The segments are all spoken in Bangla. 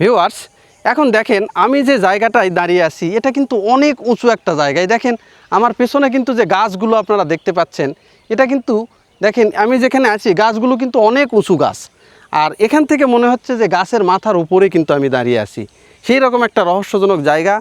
ভিউয়ার্স, এখন দেখেন আমি যে জায়গাটায় দাঁড়িয়ে আছি এটা কিন্তু অনেক উঁচু একটা জায়গায়। দেখেন আমার পেছনে কিন্তু যে গাছগুলো আপনারা দেখতে পাচ্ছেন, এটা কিন্তু দেখেন আমি যেখানে আছি গাছগুলো কিন্তু অনেক উঁচু গাছ। আর এখান থেকে মনে হচ্ছে যে গাছের মাথার উপরে কিন্তু আমি দাঁড়িয়ে আছি, সেই রকম একটা রহস্যজনক জায়গা।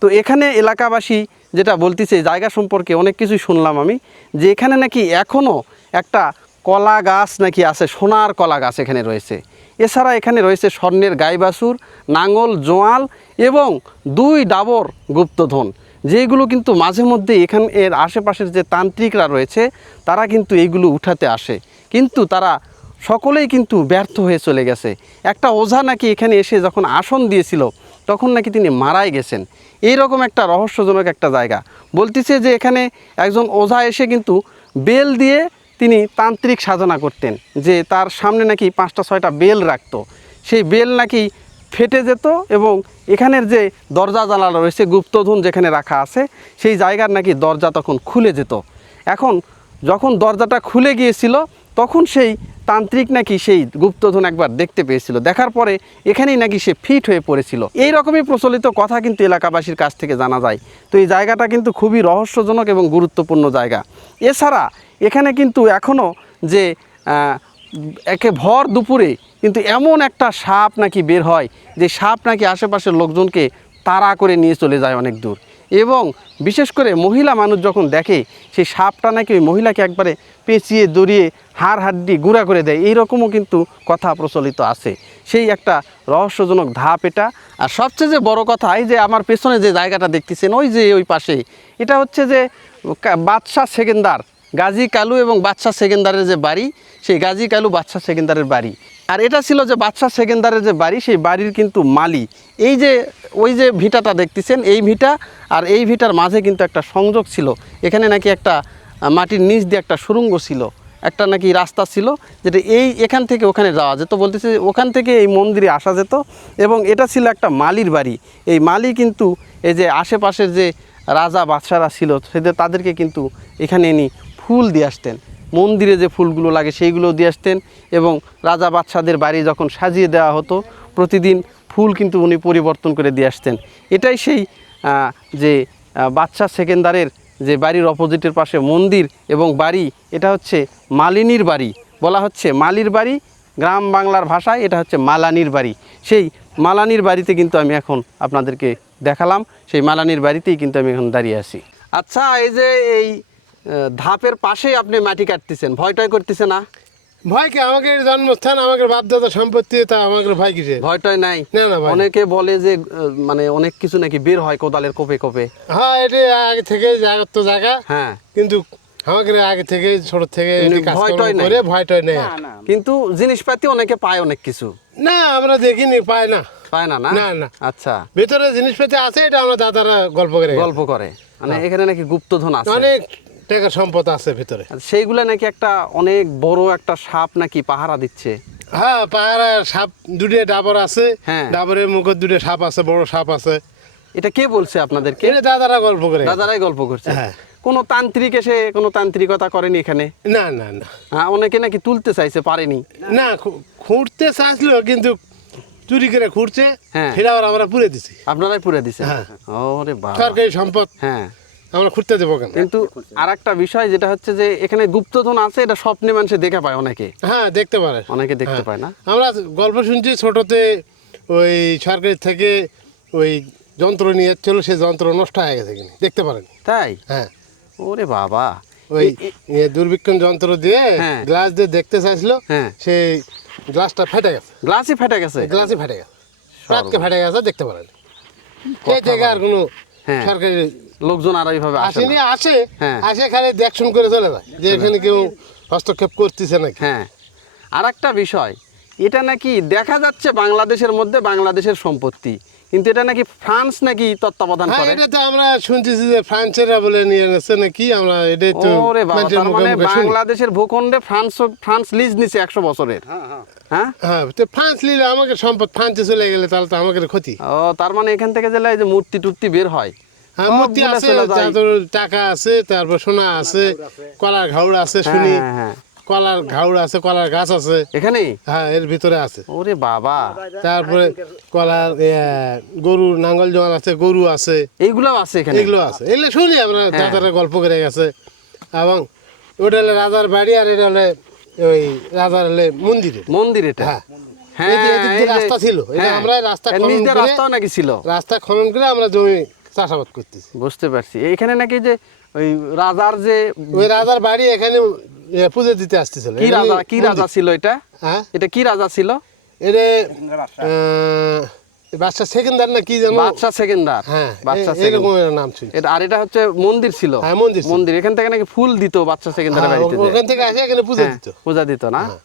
তো এখানে এলাকাবাসী যেটা বলতেছে এই জায়গা সম্পর্কে অনেক কিছুই শুনলাম আমি, যে এখানে নাকি এখনও একটা কলা গাছ নাকি আছে, সোনার কলা গাছ এখানে রয়েছে। এছাড়া এখানে রয়েছে স্বর্ণের গাই বাছুর, নাঙল, জোয়াল এবং 2 ডাবর গুপ্তধন, যেগুলো কিন্তু মাঝে মধ্যে এখান এর আশেপাশের যে তান্ত্রিকরা রয়েছে তারা কিন্তু এইগুলো উঠাতে আসে, কিন্তু তারা সকলেই কিন্তু ব্যর্থ হয়ে চলে গেছে। একটা ওঝা নাকি এখানে এসে যখন আসন দিয়েছিল তখন নাকি তিনি মারাই গেছেন। এই রকম একটা রহস্যজনক একটা জায়গা। বলতেছে যে এখানে একজন ওঝা এসে কিন্তু বেল দিয়ে তিনি তান্ত্রিক সাধনা করতেন, যে তার সামনে নাকি 5টা 6টা বেল রাখতো, সেই বেল নাকি ফেটে যেত এবং এখানের যে দরজা জানালা রয়েছে গুপ্তধন যেখানে রাখা আছে সেই জায়গার নাকি দরজা তখন খুলে যেত। এখন যখন দরজাটা খুলে গিয়েছিল তখন সেই তান্ত্রিক নাকি সেই গুপ্তধন একবার দেখতে পেয়েছিল, দেখার পরে এখানেই নাকি সে ফিট হয়ে পড়েছিল। এই রকমই প্রচলিত কথা কিন্তু এলাকাবাসীর কাছ থেকে জানা যায়। তো এই জায়গাটা কিন্তু খুবই রহস্যজনক এবং গুরুত্বপূর্ণ জায়গা। এছাড়া এখানে কিন্তু এখনও যে একে ভর দুপুরে কিন্তু এমন একটা সাপ নাকি বের হয়, যে সাপ নাকি আশেপাশের লোকজনকে তাড়া করে নিয়ে চলে যায় অনেক দূর, এবং বিশেষ করে মহিলা মানুষ যখন দেখে সেই সাপটা নাকি ওই মহিলাকে একবারে পেঁচিয়ে দড়িয়ে হাড় হাড্ডি গুঁড়া করে দেয়, এইরকমও কিন্তু কথা প্রচলিত আছে। সেই একটা রহস্যজনক ধাপ এটা। আর সবচেয়ে যে বড় কথা, এই যে আমার পেছনে যে জায়গাটা দেখতেছেন ওই যে ওই পাশে, এটা হচ্ছে যে বাদশাহ সেকেন্দার, গাজী কালু এবং বাদশাহ সেকেন্দারের যে বাড়ি, সেই গাজী কালু বাদশাহ সেকেন্দারের বাড়ি। আর এটা ছিল যে বাদশাহ সেকেন্দারের যে বাড়ি, সেই বাড়ির কিন্তু মালি। এই যে ওই যে ভিটাটা দেখতেছেন, এই ভিটা আর এই ভিটার মাঝে কিন্তু একটা সংযোগ ছিল, এখানে নাকি একটা মাটির নিচ দিয়ে একটা সুড়ঙ্গ ছিল, একটা নাকি রাস্তা ছিল, যেটা এখান থেকে ওখানে যাওয়া যেত। বলতেছে ওখান থেকে এই মন্দিরে আসা যেত, এবং এটা ছিল একটা মালির বাড়ি। এই মালি কিন্তু এই যে আশেপাশের যে রাজা বাদশারা ছিল সেদের তাদেরকে কিন্তু এখানে এনে ফুল দিয়ে আসতেন, মন্দিরে যে ফুলগুলো লাগে সেইগুলো দিয়ে আসতেন, এবং রাজা বাদশাদের বাড়ি যখন সাজিয়ে দেওয়া হতো প্রতিদিন ফুল কিন্তু উনি পরিবর্তন করে দিয়ে আসতেন। এটাই সেই যে বাদশাহ সেকেন্দারের যে বাড়ির অপোজিটের পাশে মন্দির এবং বাড়ি, এটা হচ্ছে মালিনীর বাড়ি, বলা হচ্ছে মালির বাড়ি, গ্রাম বাংলার ভাষায় এটা হচ্ছে মালানির বাড়ি। সেই মালানির বাড়িতে কিন্তু আমি এখন আপনাদেরকে দেখালাম, সেই মালানির বাড়িতেই কিন্তু আমি এখন দাঁড়িয়ে আছি। আচ্ছা, এই যে এই ধাপের পাশেই আপনি মাটি কাটতেছেন, ভয় টয় করতেছে না? ভয় কি, আমাকে জন্মস্থান, আমাকে বাপদাদা সম্পত্তি, তা আমাকে ভয় কিসে? ভয় টয় নাই? না না, অনেকে বলে যে মানে অনেক কিছু নাকি বের হয় কোদালের কোপে কোপে। হ্যাঁ, এটা আগে থেকে জায়গা তো জায়গা, হ্যাঁ, কিন্তু আমাকে আগে থেকে ছোট থেকে ভয় টয় নাই? ভয় টয় নেই। কিন্তু জিনিসপাতি অনেকে পায় অনেক কিছু। না, আমরা দেখিনি, পাই না। পায় না? না না না। আচ্ছা, ভিতরে জিনিসপাতি আছে, এটা আমরা দাদারা গল্প করে। মানে এখানে নাকি গুপ্তধন আছে, অনেক টাকা সম্পদ আছে ভিতরে। সেইগুলা নাকি একটা অনেক বড় একটা সাপ নাকি পাহারা দিচ্ছে। হ্যাঁ, পাহারা সাপ, 2টা ডাবর আছে, হ্যাঁ। ডাবরের মুখে 2টা সাপ আছে, বড় সাপ আছে। এটা কে বলছে আপনাদেরকে? এটা দাদারা গল্প করে। দাদারাই গল্প করছে? হ্যাঁ। কোনো তান্ত্রিক এসে কোনো তান্ত্রিকতা করেনি এখানে? না না না। হ্যাঁ, অনেকে নাকি তুলতে চাইছে, পারেনি। না, খুঁড়তে চাইছিল, কিন্তু চুরি করে খুঁড়ছে, হ্যাঁ। সেটা আবার আমরা পুড়ে দিছি। আপনারাই পুরে দিছেন? হ্যাঁ। ওরে বাবা, সরকারি সম্পদ, হ্যাঁ। আমরা খুঁড়তে দেবো কেন? কিন্তু আর একটা বিষয় যেটা হচ্ছে যে এখানে গুপ্তধন আছে, এটা স্বপ্নে মানুষে দেখে পায় অনেকে। হ্যাঁ, দেখতে পারে, অনেকে দেখতে হ্যাঁ। পায় না। আমরা গল্প শুনছি ছোটতে, ওই সরকারি থেকে ওই যন্ত্র নিয়ে যাচ্ছিল, সেই যন্ত্র নষ্ট হয়ে গেছে, কিনা দেখতে পারেন। তাই? হ্যাঁ। ওরে বাবা, ওই দূরবীক্ষণ যন্ত্র দিয়ে হ্যাঁ। গ্লাস দিয়ে দেখতে চাইছিল, হ্যাঁ। সেই গ্লাসটা ফেটে গেছে। গ্লাসই ফেটে গেছে? গ্লাসই ফেটে গেছে, রাতকে ফেটে গেছে, দেখতে পারেন। এই থেকে আর কোনো হ্যাঁ। সরকারি লোকজন আর ওইভাবে আসেনি, আসে, হ্যাঁ। আসে খালি দেখশন করে চলে যায়, যে এখানে কেউ হস্তক্ষেপ করতেছে নাকি। হ্যাঁ। আর একটা বিষয়, এটা নাকি দেখা যাচ্ছে বাংলাদেশের মধ্যে বাংলাদেশের সম্পত্তি, কিন্তু এটা নাকি ফ্রান্স নাকি তত্ত্বাবধান হ্যাঁ, করে। এটা তো আমরা শুনতেছি যে ফ্রান্সেরা বলে নিয়ে গেছে নাকি, আমরা এটাই তো ওরে বাবা, মানুষের তার মুখে মানে মুখে শুনি। বাংলাদেশের ভূখণ্ডে ফ্রান্স লিজ নিছে 100 বছরের। হ্যাঁ, হ্যাঁ, তো ফ্রান্স নিলে আমাকে সম্পদ, ফ্রান্সে চলে গেলে তাহলে তো আমাকে ক্ষতি। ও, তার মানে এখান থেকে যে যে মূর্তি টুর্তি বের হয়, হ্যাঁ, মূর্তি সবগুলা আছে, চলে যায়। তারপর টাকা আছে, তারপর সোনা আছে, কলার ঘাউড় আছে শুনি। হ্যাঁ, হ্যাঁ। কলার ঘাউড় আছে, কলার গাছ আছে, এখানে? হ্যাঁ এর ভিতরে আছে। ওরে বাবা, তারপরে কলার গরুর নাঙ্গল জোয়াল আছে, গরু আছে, এইগুলাও আছে এখানে? এগুলো আছে, এগুলো শুনি আমরা, দাদারা গল্প করে গেছে। এবং ওটা হলে রাজার বাড়ি, আর এটা হলে ওই রাজার হলে মন্দিরে। মন্দির এটা? হ্যাঁ হ্যাঁ, এদিক দিয়ে এই যে- রাস্তা ছিল, এটা হ্যাঁ, আমরা রাস্তা এর নিচ খনন দিয়ে করে, রাস্তাও নাকি ছিল? রাস্তা খনন করে আমরা জমি চাষাবাদ করতেছি। বুঝতে পারছি। এইখানে নাকি যে ওই রাজার যে ওই রাজার বাড়ি এখানে পুজো দিতে আসতেছিল। কি এখানে রাজা, কি রাজা ছিল এটা? হ্যাঁ এটা কি রাজা ছিল? এটা বাদশা সেকেন্দার না কি জানো, বাদশা সেকেন্দার। হ্যাঁ বাদশা এরকম সেকেন্দার। এর নাম ছিল। এটা আর এটা হচ্ছে মন্দির ছিল? হ্যাঁ মন্দির ছিল। মন্দির। এখান থেকে নাকি ফুল দিত বাদশা সেকেন্দারের হ্যাঁ, বাড়িতে যে? ওখান থেকে আসে এখানে পুজো হ্যাঁ, দিত। পূজা দিত না? হ্যাঁ।